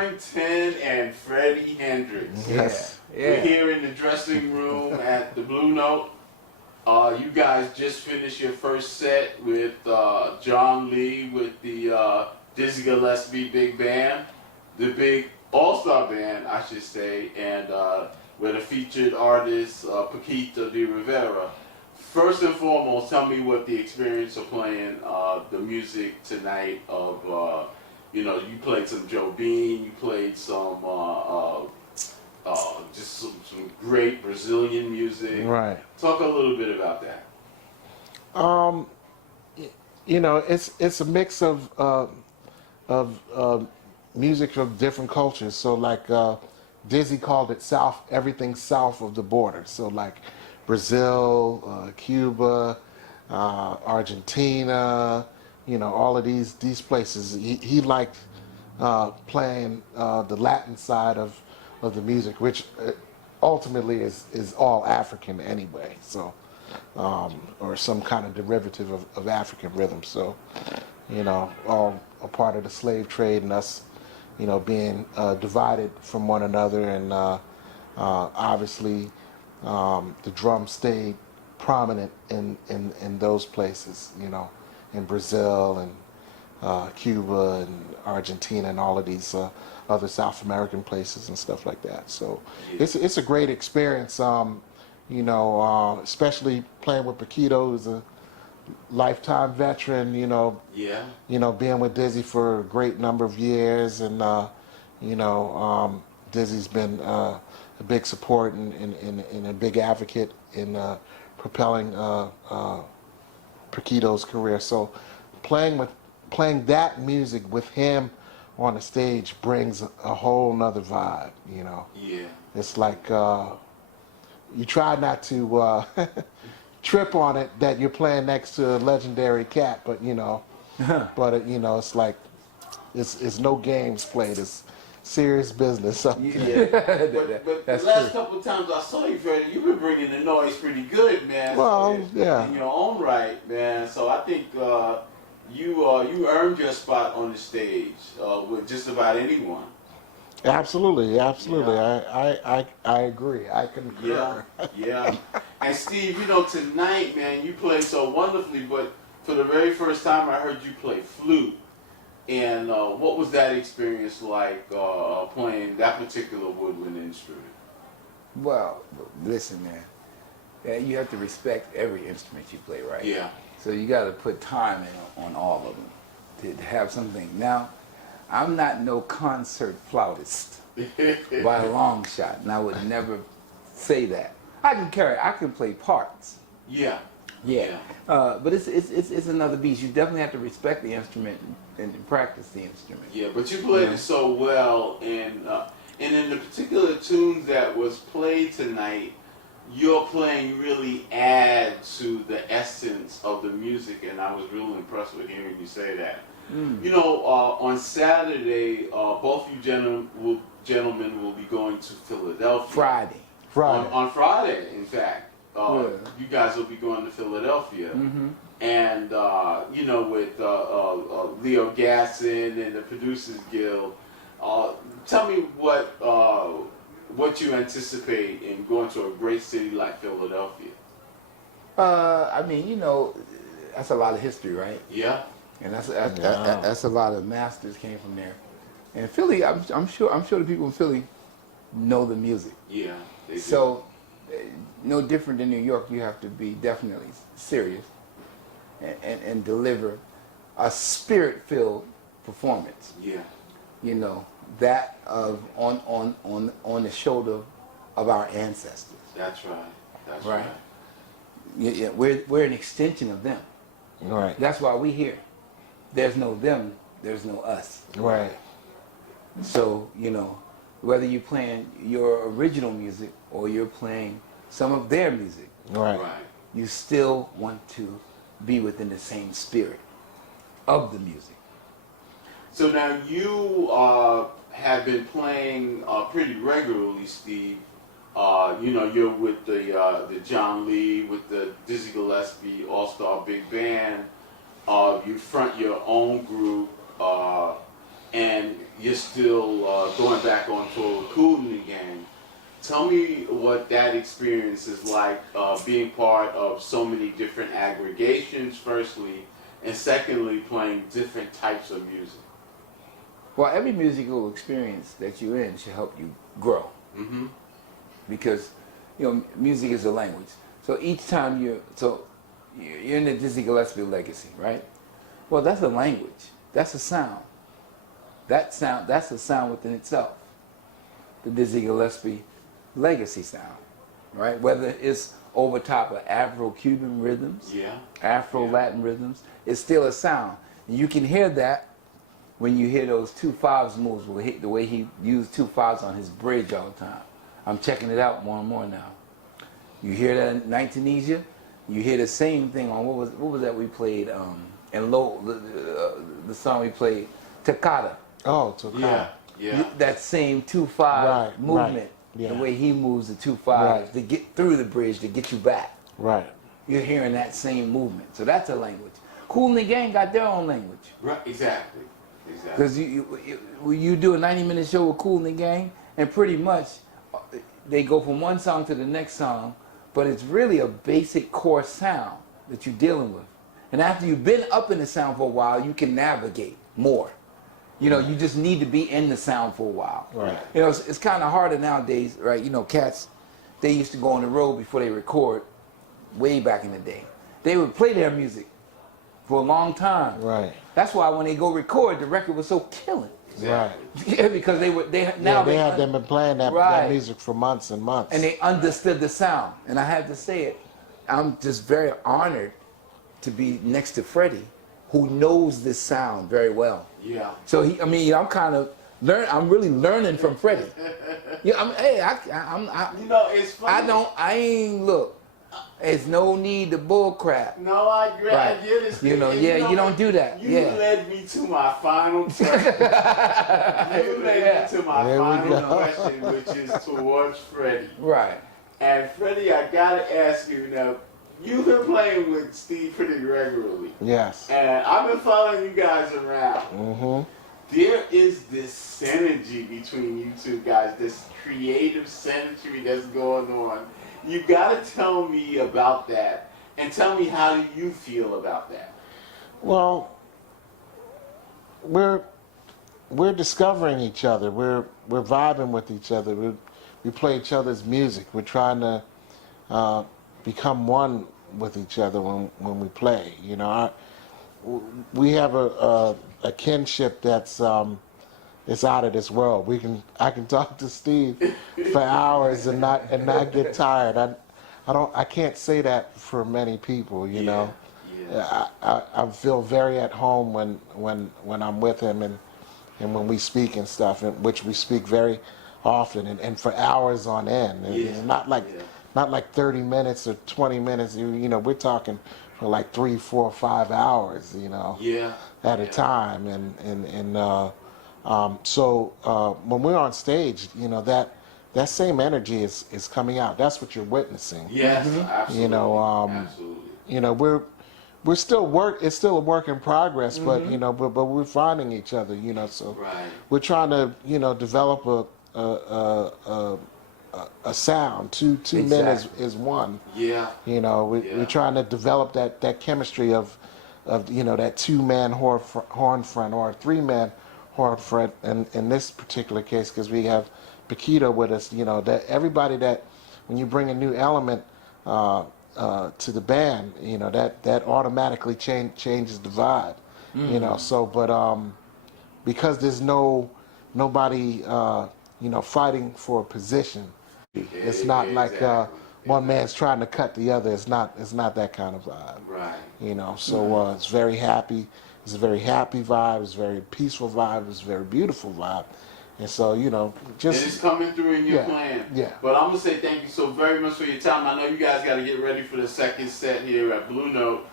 Carrington and Freddie Hendrix. Yes. We're here in the dressing room at the Blue Note. You guys just finished your first set with John Lee with the Dizzy Gillespie Big Band, the big all-star band, I should say, and with a featured artist, Paquito de Rivera. First and foremost, tell me what the experience of playing the music tonight of, you know, you played some Joe Bean, you played some, just some great Brazilian music. Right. Talk a little bit about that. You know, it's a mix of music from different cultures. So like Dizzy called it everything south of the border. So like Brazil, Cuba, Argentina, you know, all of these places. He liked playing the Latin side of the music, which ultimately is all African anyway. So, or some kind of derivative of African rhythm. So, you know, all a part of the slave trade and us, you know, being divided from one another, and obviously the drum stayed prominent in those places, you know, in Brazil and Cuba and Argentina and all of these other South American places and stuff like that. So it's a great experience, you know, especially playing with Paquito, who's a lifetime veteran, you know. Yeah. You know, being with Dizzy for a great number of years, and you know, Dizzy's been a big support and a big advocate in propelling Paquito's career. So playing that music with him on the stage brings a whole nother vibe, you know. Yeah. It's like you try not to trip on it that you're playing next to a legendary cat, but you know, you know, it's like it's no games played. It's serious business. So. Yeah. But the last couple of times I saw you, Freddie, you've been bringing the noise pretty good, man. Well, in yeah. In your own right, man. So I think you earned your spot on the stage with just about anyone. Absolutely. Yeah. I agree. I concur. Yeah. And Steve, you know, tonight, man, you played so wonderfully, but for the very first time I heard you play flute. And what was that experience like playing that particular woodwind instrument? Well, listen, man. Yeah, you have to respect every instrument you play, right? Yeah. So you got to put time in on all of them to have something. Now, I'm not no concert flautist by a long shot, and I would never say that. I can play parts. Yeah. Yeah. But it's another beast. You definitely have to respect the instrument and practice the instrument. Yeah, but you played it so well, and in the particular tunes that was played tonight, your playing really add to the essence of the music, and I was really impressed with hearing you say that. You know, on Saturday, both you gentlemen will be going to Philadelphia. Friday. On Friday, in fact. You guys will be going to Philadelphia. And, you know, with Leo Gasson and the Producers Guild, tell me what you anticipate in going to a great city like Philadelphia. I mean, you know, that's a lot of history, right? Yeah. And that's a lot of masters came from there. And Philly, I'm sure the people in Philly know the music. Yeah, they do. So, no different than New York, you have to be definitely serious and deliver a spirit-filled performance. Yeah. You know, that of on the shoulder of our ancestors. That's right. That's right. Yeah, we're an extension of them. Right. That's why we here. There's no them, there's no us. Right. So, you know, whether you're playing your original music or you're playing some of their music, Right. you still want to be within the same spirit of the music. So now you have been playing pretty regularly, Steve. You know, you're with the John Lee, with the Dizzy Gillespie All-Star Big Band. You front your own group. and you're still going back on tour with Kool and the Gang. Tell me what that experience is like, being part of so many different aggregations, firstly, and secondly, playing different types of music. Well, every musical experience that you're in should help you grow. Mm-hmm. Because, music is a language. So each time you're in the Dizzy Gillespie legacy, right? Well, that's a language. That's a sound. That's a sound within itself. The Dizzy Gillespie legacy sound, right? Whether it's over top of Afro-Cuban rhythms, Afro-Latin rhythms, it's still a sound. And you can hear that when you hear those 2/5s moves, the way he used 2/5s on his bridge all the time. I'm checking it out more and more now. You hear that in Ninetenesia, you hear the same thing on what was that we played in the song we played, Toccata. Oh, Toccata. Yeah. That same 2/5 movement. Right. Yeah. The way he moves the 2/5s to get through the bridge to get you back. Right. You're hearing that same movement. So that's a language. Kool and the Gang got their own language. Right. Exactly. Because you do a 90-minute show with Kool and the Gang, and pretty much they go from one song to the next song, but it's really a basic core sound that you're dealing with. And after you've been up in the sound for a while, you can navigate more. You just need to be in the sound for a while. Right. It's kind of harder nowadays, right? Cats, they used to go on the road before they record, way back in the day. They would play their music for a long time. Right. That's why when they go record, the record was so killing. Right. Yeah, because they had them been playing that music for months and months. And they understood the sound. And I have to say it, I'm just very honored to be next to Freddie, who knows this sound very well. Yeah. So I'm kind of I'm really learning from Freddie. It's funny. I ain't look. There's no need to bull crap. No, I get this. You don't do that. You led me to my final question. You led me to my final question, which is towards Freddie. Right. And Freddie, I gotta ask you now. You've been playing with Steve pretty regularly. Yes. And I've been following you guys around. Mm-hmm. There is this synergy between you two guys, this creative synergy that's going on. You gotta tell me about that, and tell me how do you feel about that. Well, we're discovering each other. We're vibing with each other. We play each other's music. We're trying to become one with each other when we play. We have a kinship that's it's out of this world. I can talk to Steve for hours and not get tired. I can't say that for many people. I feel very at home when I'm with him and when we speak and stuff, which we speak very often and for hours on end. It's not like 30 minutes or 20 minutes. We're talking for like 3, 4, 5 hours. At a time, so when we're on stage, that same energy is coming out. That's what you're witnessing. Yes, absolutely. Absolutely. We're still it's still a work in progress, but but we're finding each other. So we're trying to develop a sound. Two men is one. Yeah. We're trying to develop that chemistry of that 2-man horn front or a 3-man horn front, and in this particular case, because we have Paquito with us, that everybody that when you bring a new element to the band, that automatically changes the vibe, So, but because there's nobody fighting for a position, it's not like one man's trying to cut the other. It's not that kind of vibe. Right. So it's very happy. It's a very happy vibe. It's a very peaceful vibe. It's a very beautiful vibe. And so, just... And it's coming through in your plan. Yeah. But I'm going to say thank you so very much for your time. I know you guys got to get ready for the second set here at Blue Note.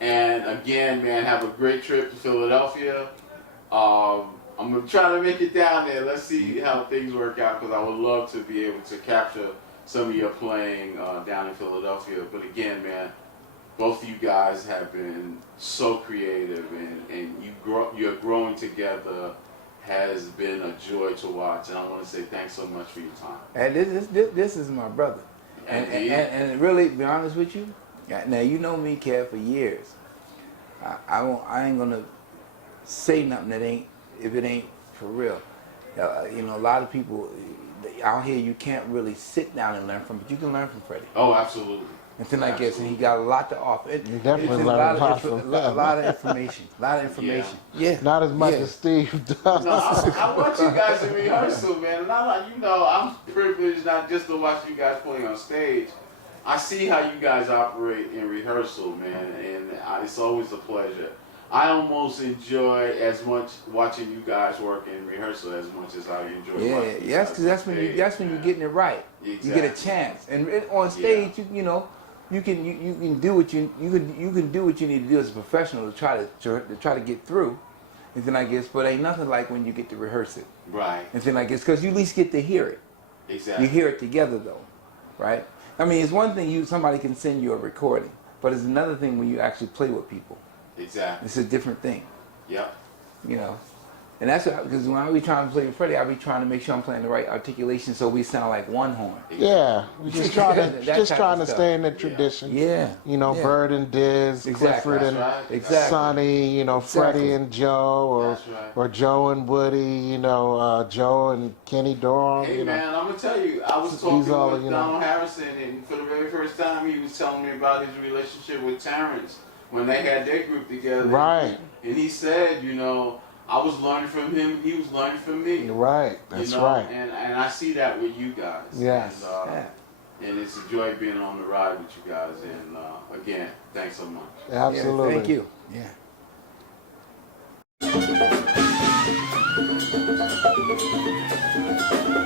And again, man, have a great trip to Philadelphia. I'm going to try to make it down there. Let's see how things work out, because I would love to be able to capture some of your playing down in Philadelphia. But again, man, both of you guys have been so creative, and you're growing together, has been a joy to watch, and I want to say thanks so much for your time. And this is my brother. And really, to be honest with you, now you know me, Kev, for years. I ain't gonna say nothing that ain't, if it ain't for real. You know, a lot of people out here you can't really sit down and learn from, but you can learn from Freddie. Oh, absolutely. And then I guess he got a lot to offer. You definitely it's learn a lot from him. a lot of information. A lot of information. Yeah. Not as much as Steve does. No, I watch you guys in rehearsal, man. And I'm privileged not just to watch you guys play on stage. I see how you guys operate in rehearsal, man, and it's always a pleasure. I almost enjoy as much watching you guys work in rehearsal as much as I enjoy watching you yes, guys because that's on when stage, you're getting it right. Exactly. You get a chance, and on stage, you know, you can do what you can do what you need to do as a professional to try to get through, and then I guess, but ain't nothing like when you get to rehearse it. Right. And then I guess because you at least get to hear it. Exactly. You hear it together though, right? I mean, it's one thing somebody can send you a recording, but it's another thing when you actually play with people. Exactly. It's a different thing. Yep. You know, and that's because when I be trying to play with Freddie, I be trying to make sure I'm playing the right articulation so we sound like one horn. Yeah, we're just trying to stay in the tradition. Yeah. You know, Yeah. Bird and Diz, Exactly. Clifford and Exactly. Sonny, you know, Exactly. Freddie and Joe, That's right. or Joe and Woody, you know, Joe and Kenny Dorham. Hey you know. man, I'm gonna tell you, I was talking These all, with you know. Donald Harrison, and for the very first time, he was telling me about his relationship with Terrence when they had their group together. Right. And he said, you know, I was learning from him, he was learning from me. Right, that's you know? right. And I see that with you guys. Yes. And it's a joy being on the ride with you guys. And again, thanks so much. Absolutely. Yeah, thank you. Yeah.